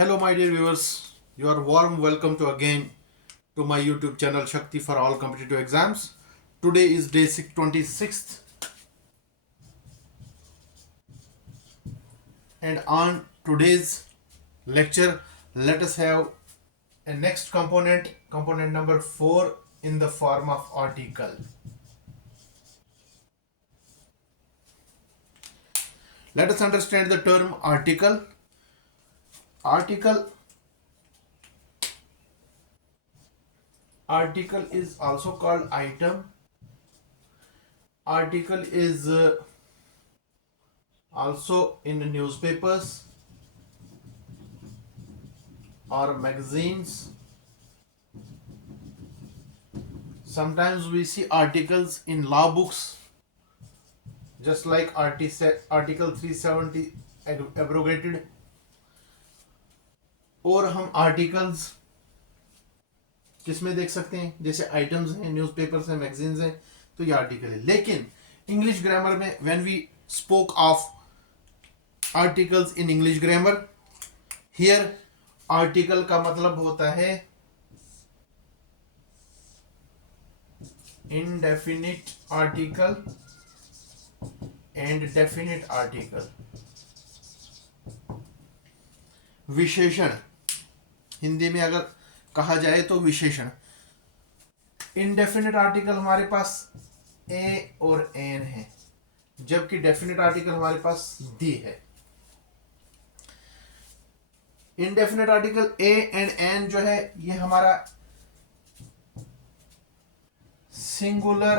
Hello, my dear viewers. You are warm welcome to again to my YouTube channel Shakti for All Competitive Exams. Today is day 26th, and on today's lecture, let us have a next component number 4 in the form of article. Let us understand the term article. Article Article is also called item. Article is also in newspapers or magazines. Sometimes we see articles in law books, just like Article 370 abrogated. और हम articles किस में देख सकते हैं, जैसे items हैं, newspapers हैं, मैगजीन्स हैं, तो ये आर्टिकल है. लेकिन इंग्लिश ग्रामर में when we spoke of articles in English grammar, here article का मतलब होता है indefinite article and definite article. विशेषण हिंदी में अगर कहा जाए तो विशेषण. इनडेफिनेट आर्टिकल हमारे पास ए और एन है, जबकि डेफिनेट आर्टिकल हमारे पास दी है. Indefinite article A and an जो है ये हमारा सिंगुलर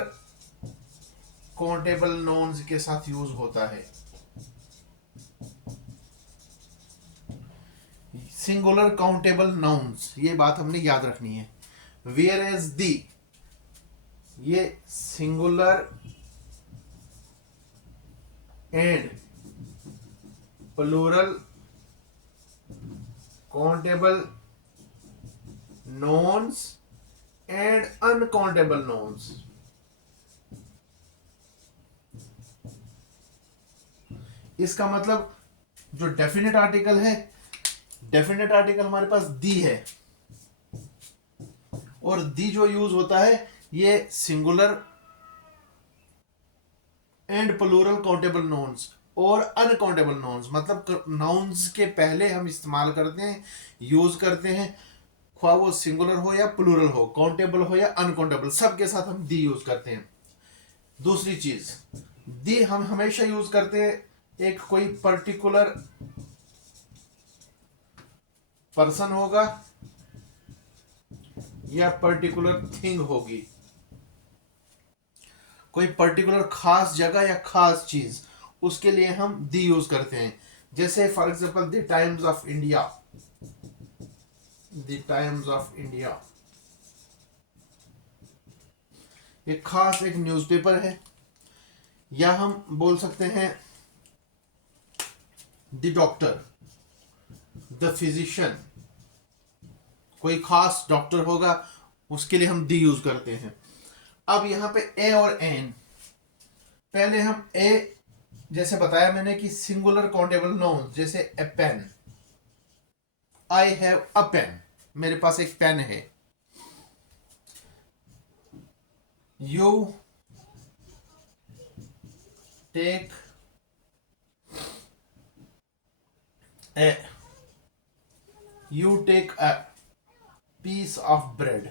काउंटेबल नोन्स के साथ यूज होता है. सिंगुलर काउंटेबल नाउन्स, ये बात हमने याद रखनी है. वेयर एज दी, ये singular and plural countable nouns and uncountable nouns. इसका मतलब जो डेफिनेट आर्टिकल है, डेफिनेट आर्टिकल हमारे पास दी है, और दी जो यूज होता है ये सिंगुलर एंड प्लूरल काउंटेबल नोन्स और अनकाउंटेबल नोन्स, मतलब नाउन्स के पहले हम इस्तेमाल करते हैं, यूज करते हैं, ख्वाह वो सिंगुलर हो या प्लूरल हो, काउंटेबल हो या अनकाउंटेबल, सबके साथ हम दी यूज करते हैं. दूसरी चीज, दी हम हमेशा यूज करते हैं एक कोई पर्टिकुलर पर्सन होगा या पर्टिकुलर थिंग होगी, कोई पर्टिकुलर खास जगह या खास चीज, उसके लिए हम दी यूज करते हैं. जैसे for example the times of India, the times of India एक खास एक न्यूज़पेपर है. या हम बोल सकते हैं द डॉक्टर, द फिजिशियन, कोई खास डॉक्टर होगा, उसके लिए हम दी यूज करते हैं. अब यहां पे ए और एन, पहले हम ए, जैसे बताया मैंने कि सिंगुलर काउंटेबल नाउन, जैसे a pen, I have a pen, मेरे पास एक पेन है. You take a a piece of bread.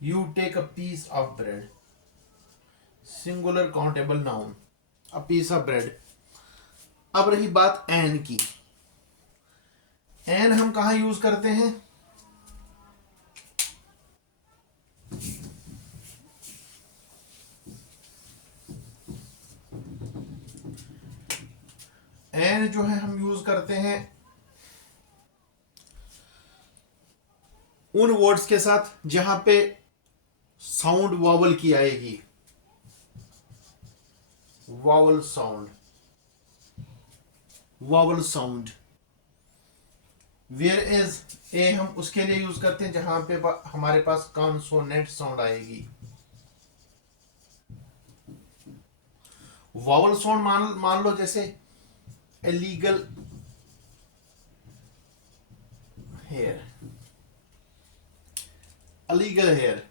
You take a piece of bread. Singular countable noun. A piece of bread. अब रही बात एन की. N हम कहां यूज करते हैं? एन जो है हम यूज करते हैं उन वर्ड्स के साथ जहां पे साउंड वावल की आएगी. Vowel sound, vowel sound. Where is A हम उसके लिए यूज करते हैं जहां पे हमारे पास कॉन्सोनेंट साउंड आएगी. वावल साउंड मान लो जैसे illegal हेयर, अलीगल हेयर।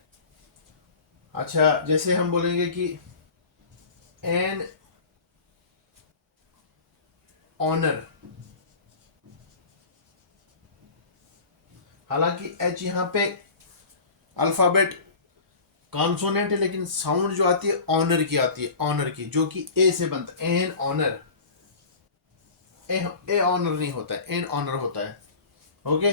अच्छा, जैसे हम बोलेंगे कि एन ऑनर, हालांकि एच यहाँ पे अल्फाबेट कॉन्सोनेंट है, लेकिन साउंड जो आती है ऑनर की आती है, ऑनर की, जो कि ए से बनता है, एन ऑनर। ए ऑनर नहीं होता है, एन ऑनर होता है। ओके,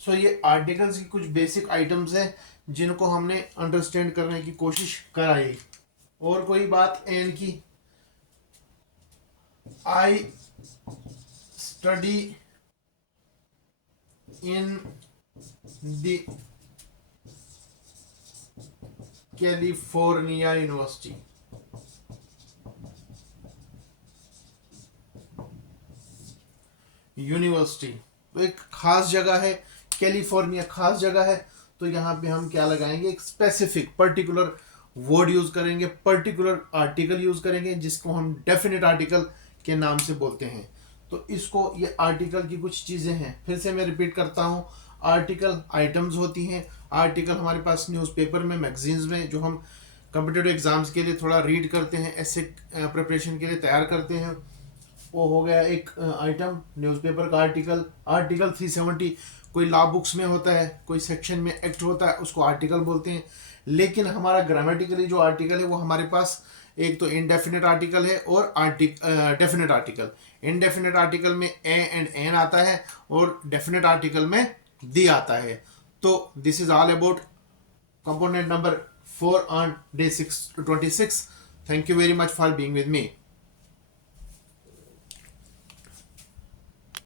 सो ये आर्टिकल्स की कुछ बेसिक आइटम्स हैं जिनको हमने अंडरस्टैंड करने की कोशिश कराई। और कोई बात एन की, I study in the California university. University तो एक खास जगह है, कैलिफोर्निया खास जगह है, तो यहाँ पे हम क्या लगाएंगे, एक स्पेसिफिक पर्टिकुलर वर्ड यूज करेंगे, पर्टिकुलर आर्टिकल यूज करेंगे, जिसको हम डेफिनेट आर्टिकल के नाम से बोलते हैं। तो इसको, ये आर्टिकल की कुछ चीजें हैं, फिर से मैं रिपीट करता हूँ। आर्टिकल आइटम्स होती हैं, आर्टिकल हमारे पास न्यूज़पेपर में, मैगजीन्स में, जो हम कम्पिटेटिव एग्जाम्स के लिए थोड़ा रीड करते हैं, ऐसे प्रिपरेशन के लिए तैयार करते हैं, वो हो गया एक आइटम, न्यूज़पेपर का आर्टिकल। आर्टिकल 370 कोई लॉ बुक्स में होता है, कोई सेक्शन में एक्ट होता है, उसको आर्टिकल बोलते हैं। लेकिन हमारा ग्रामेटिकली जो आर्टिकल है वो हमारे पास एक तो इनडेफिनेट आर्टिकल है और डेफिनेट आर्टिकल। इनडेफिनेट आर्टिकल में ए एंड एन आता है और डेफिनेट आर्टिकल में दी आता है। तो this is all about component number 4 on day 26. Thank you very much for being with me.